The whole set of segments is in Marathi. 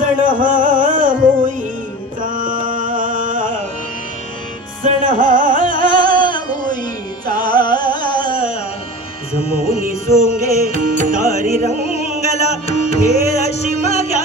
सण हा होईचा. सण हा होईचा. जमवणी सोंगे तारी रंगला हे अशी माग्या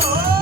oh. oh, oh.